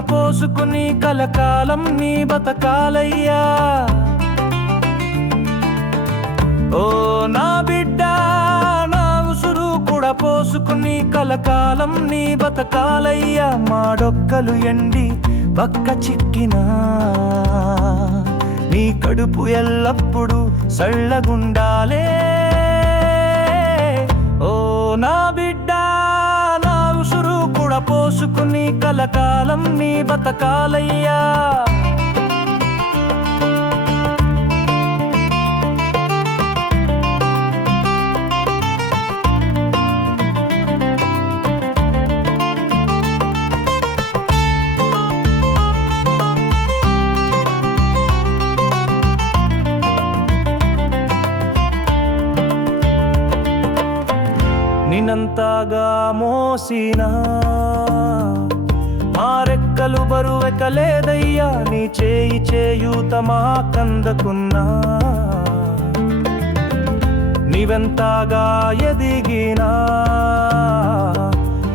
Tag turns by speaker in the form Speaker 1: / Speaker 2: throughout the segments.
Speaker 1: పోసుకుని కలకాలం నీ బతకాలయ్యా. ఓ నా బిడ్డ నా ఉసురు కూడా పోసుకుని కలకాలం నీ బతకాలయ్యా. మాడొక్కలు ఎండి పక్క చిక్కినా నీ కడుపు ఎల్లప్పుడు సళ్ళగుండాలే. ఓ నా బిడ్డ పోసుకుని కలకాలం నీ బతకాలయ్యా. నినంతగా మోసినా మారెక్కలు బరువెకలేదయ్యా నీ చేయి చేయూత మా కందకున్నా. నీవెంతగా ఎదిగినా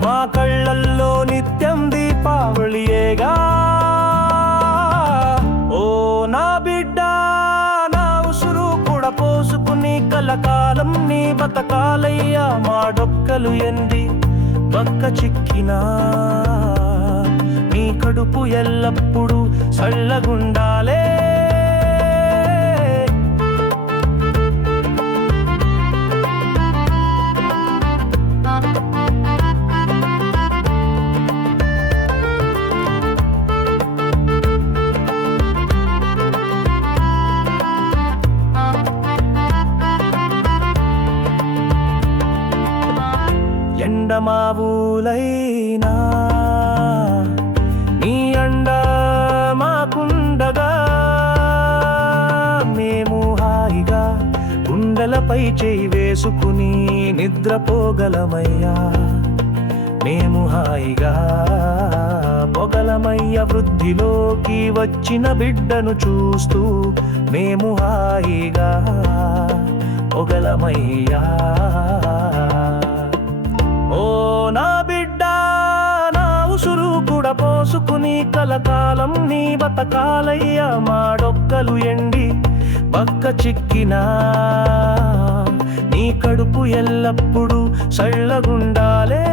Speaker 1: మా కళ్ళల్లో నిత్యం దీపావళియేగా పోసుకుని కలకాలం నీ బతకాలయ్యా మా డొక్కలు ఎండి బక్క చిక్కినా. నీ కడుపు ఎల్లప్పుడూ చల్లగుండాలే ఎండమావులైనా నీ అండ మాకుండగా. మేము హాయిగా గుండెలపై చేయి వేసుకుని నిద్రపోగలమయ్యా. మేము హాయిగా పొగలమయ్య వృద్ధిలోకి వచ్చిన బిడ్డను చూస్తూ. మేము హాయిగా పొగలమయ్యా. కూడా పోసుకుని కలకాలం నీ బతకాలయ్యా మాడొక్కలు ఎండి పక్క చిక్కినా. నీ కడుపు ఎల్లప్పుడూ చల్లగుండాలే